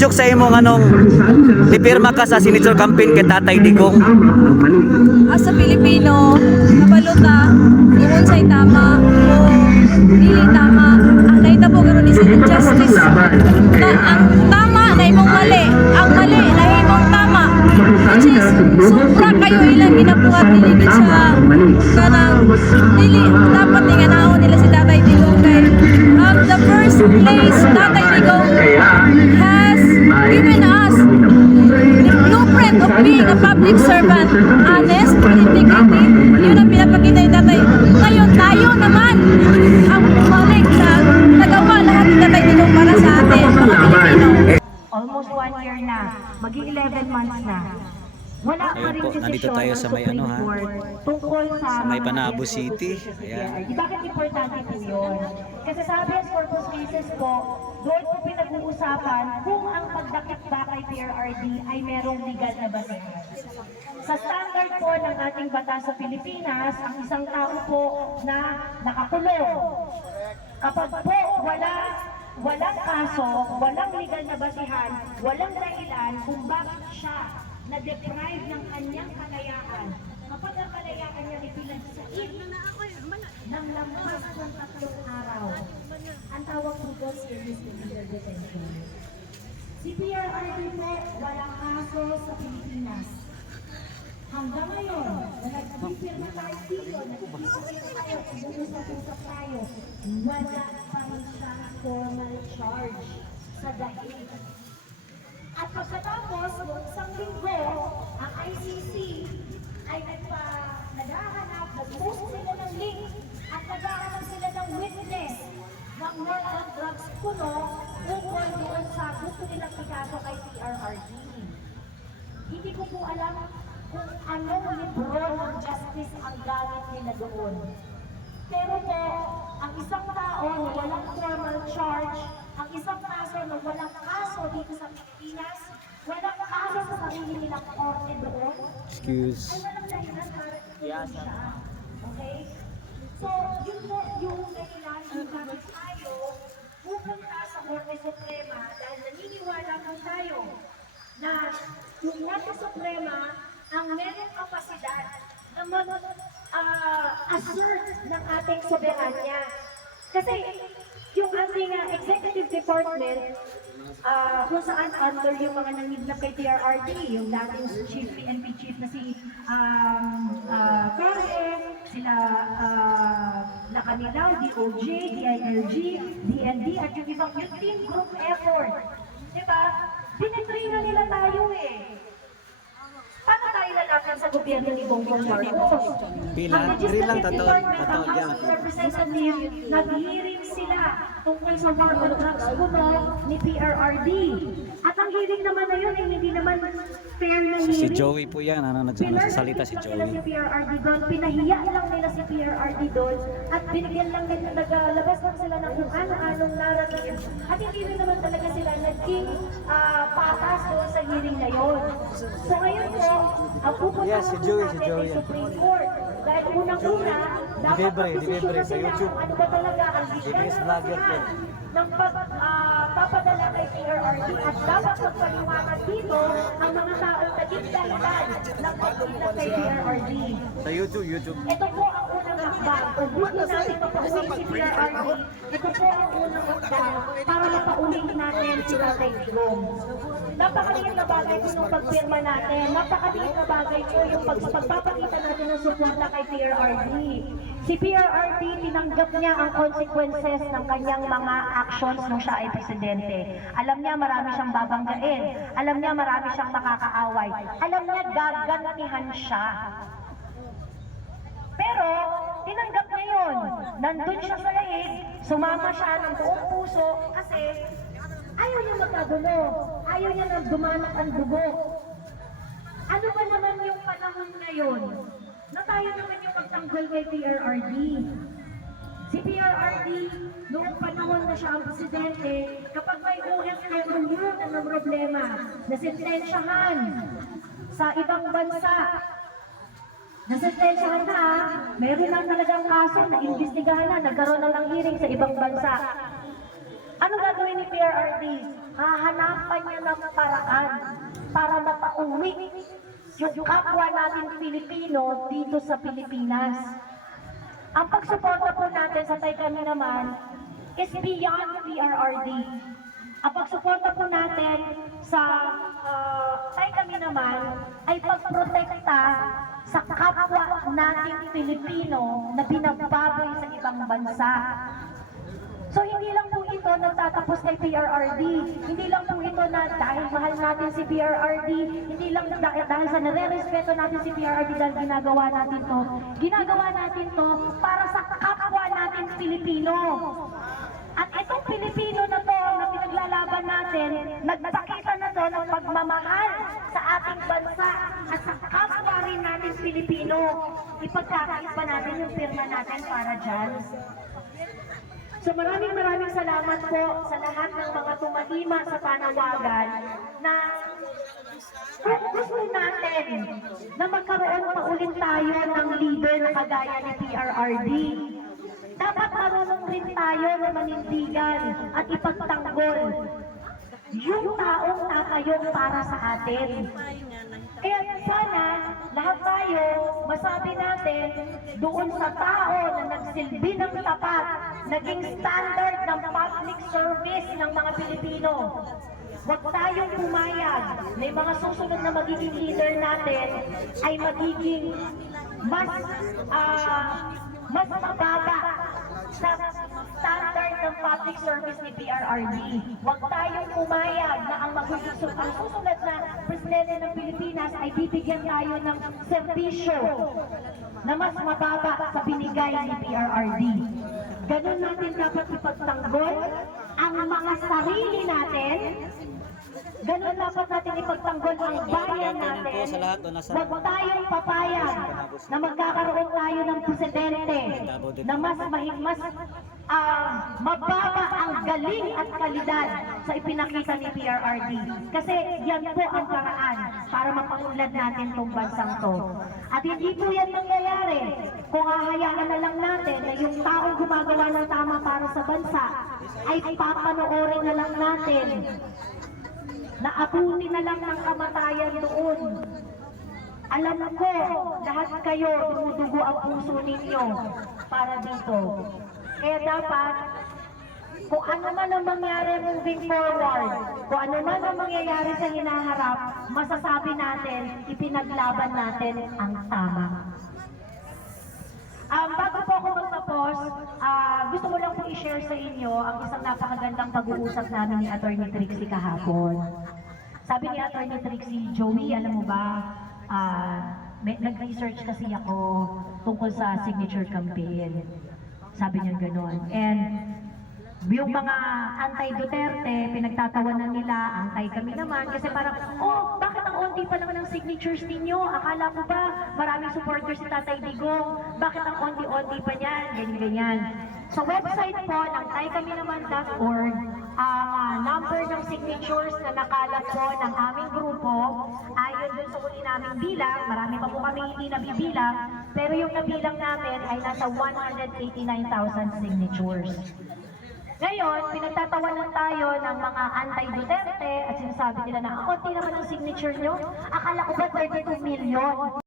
joke sa imong anong ipirma ka sa signature campaign kay Tatay Digong? As a Pilipino, kabaluta, kung sa'y tama o dili tama, ang nahitabo karon is injustice. Ang tama na imong mali, ang mali na imong tama. Which is, sobra kayo ilang ginabuhat dili gid siya kanang dili dapat nga naon nila si Tatay Digong kay the first place Tatay Digong has given us the blueprint of being a public servant, honest, integrity. Yun ang pinapakita ni Tatay. Ngayon tayo naman ang bumalik sa nagawa lahat ni Tatay Digong para sa atin, mga Pilipino. Almost 1 year na, maging 11 months na. Wala pa Ayun rin po, nandito desisyon tayo ng sa may Supreme ano, ha? Court tungkol sa Sa may mga Panabo death City. orders Ayan. sa PRRD. Bakit importante po yun? Kasi sa habeas corpus cases po, doon po pinag-uusapan kung ang pagdakip ba kay PRRD ay merong legal na basihan. Sa standard po ng ating batas sa Pilipinas, ang isang tao po na nakakulong, kapag po walang kaso, walang legal na basihan, walang dahilan kung bakit siya na-deprive ng kanyang kalayaan. Kapag ang kalayaan niya ipinagsaid ng lampas ng 3 araw, ang tawag po doon serious illegal detention. Si PRRD po, walang kaso sa Pilipinas. Hanggang ngayon, na nag-firma tayo dito, nag-firma tayo, nag-usap tayo, wala pa rin siyang formal charge sa dahil. At pagkatapos, noong isang linggo, ang ICC ay naghahanap, nag-post sila ng link at naghahanap sila ng witness ng war on drugs kuno ukol doon sa gusto nilang ikaso kay PRRD. Hindi ko po alam kung anong libro ng justice ang gamit nila doon. Pero po, ang isang tao na walang formal charge, ang isang kaso na walang kaso dito sa Pilipinas, walang kaso sa sarili nilang korte doon, Excuse. ay walang dahilan para ikulong siya. Okay? So, yun po yung dahilan kung bakit tayo pupunta sa Korte Suprema dahil naniniwala po tayo na yung Korte Suprema ang merong kapasidad na mag-assert ng ating soberanya. Kasi yung ating executive department, kung saan under yung mga nangyid kay PRRD, yung dating chief PNP chief na si Karen, sila Lacanilaw, DOJ, DILG, DND, at yung ibang yung team group effort. Diba? Pinitrina nila tayo eh. Paano tayo lalakan sa gobyerno ni Bongbong Marcos? Bilang, Ang legislative totoo, department, ang totoo House yan. of Representatives, nag-hearing sila tungkol sa war on drugs kuno ni PRRD. At ang hearing naman na yun, hindi naman fair na Si hearing. Joey po yan, nagsasalita si Pinartisan nila si Joey. PRRD doon, pinahiya lang nila si PRRD doon, at binigyan lang nila, naglabas lang sila ng kung ano-anong narrative. At hindi rin naman talaga sila naging patas doon sa hearing na yun. So ngayon po, ang pupunta Yes, si po Joey, natin si Joey ay yan. Supreme Court. Dahil unang-una, dapat Libre magdesisyon sa sila YouTube. kung ano ba talaga ang DBS vlogger po. ng pagpapadala kay PRRD at dapat magpaliwanag dito ang mga taong naging dahilan ng pagpila kay PRRD. Sa YouTube. Ito po ang unang hakbang. Kung gusto natin mapauwi si PRRD, ito po ang unang hakbang para mapaulihin natin si Tatay Digong. Napakaliit na bagay po nung pagpirma natin. Napakaliit na bagay po yung pagpapakita natin ng suporta kay PRRD. Si PRRD, tinanggap niya ang consequences ng kanyang mga actions nung siya ay presidente. Alam niya marami siyang babanggain. Alam niya marami siyang makakaaway. Alam niya gagantihan siya. Pero, tinanggap niya yun. Nandun siya sa lahig, sumama siya ng buong puso kasi ayaw niya magkagulo. Ayaw niya nang dumanak ang dugo. Ano ba naman yung panahon ngayon na tayo naman yung magtanggol kay PRRD? Si PRRD, noong panahon na siya ang presidente, kapag may OFW na ng problema, nasentensyahan sa ibang bansa, nasentensyahan na, meron lang talagang kaso na imbestigahan na, nagkaroon na ng hearing sa ibang bansa. Ano gagawin ni PRRD? Hahanapan niya ng weak yung kapwa natin Pilipino dito sa Pilipinas. Ang pagsuporta po natin sa Tay Kami Naman is beyond PRRD. Ang pagsuporta po natin sa Tay Kami Naman ay pagprotekta sa kapwa nating Pilipino na binababoy sa ibang bansa. So hindi lang po ito nagtatapos kay PRRD, hindi lang po ito na dahil mahal natin si PRRD, hindi lang dahil sa nare-respeto natin si PRRD dahil ginagawa natin to para sa kapwa natin Pilipino. At itong Pilipino na to na pinaglalaban natin, nagpakita na to ng pagmamahal sa ating bansa at sa kapwa rin natin Pilipino. Ipagkakait pa natin yung pirma natin para dyan. So maraming salamat po sa lahat ng mga tumahima sa panawagan na kung gusto natin na magkaroon pa ulit tayo ng leader na kagaya ni PRRD, dapat marunong rin tayo na manindigan at ipagtanggol yung taong tatayo para sa atin. Kaya sana lahat tayo masabi natin doon sa tao na nagsilbi ng tapat, naging standard ng public service ng mga Pilipino. Huwag tayong pumayag na yung mga susunod na magiging leader natin ay magiging mas mababa sa standard ng public service ni PRRD. Huwag tayong pumayag na ang susunod na presidente ng Pilipinas ay bibigyan tayo ng serbisyo na mas mababa sa binigay ni PRRD. Ganun natin dapat ipagtanggol ang mga sarili natin. Ganun dapat natin ipagtanggol ang bayan natin. Huwag tayong papayag na magkakaroon tayo ng presidente na mas mababa ang galing at kalidad sa ipinakita ni PRRD. Kasi yan po ang paraan para mapaunlad natin itong bansang to. At hindi po yan nangyayari kung hahayaan na lang natin na yung taong gumagawa ng tama para sa bansa ay papanoorin na lang natin na abuti na lang ng kamatayan doon. Alam ko, lahat kayo, dumudugo ang puso ninyo para dito. Kaya dapat, kung ano man ang mangyari moving forward, kung ano man ang mangyayari sa hinaharap, masasabi natin, ipinaglaban natin ang tama. Bago po ako magtapos, gusto mo lang po i-share sa inyo ang isang napakagandang pag-uusap namin ni Atty. Trixie kahapon. Sabi ni Atty. Trixie, Joey, alam mo ba, nag-research kasi ako tungkol sa signature campaign. Sabi niya gano'n. And yung mga anti-Duterte, pinagtatawanan nila, anti kami naman, kasi parang, oh, bakit ang onti pa lang ng signatures ninyo? Akala ko ba maraming supporters si Tatay Digong? Bakit ang onti-onti pa niyan? Ganyan-ganyan. Sa website po ng taykami-naman.org, ang number ng signatures na nakalap po ng aming grupo, ayon dun sa huli naming bilang, marami pa po kami hindi nabibilang, pero yung nabilang namin ay nasa 189,000 signatures. Ngayon, pinagtatawanan tayo ng mga anti-Duterte at sinasabi nila na, konti naman ang signature nyo. Akala ko ba 32 million?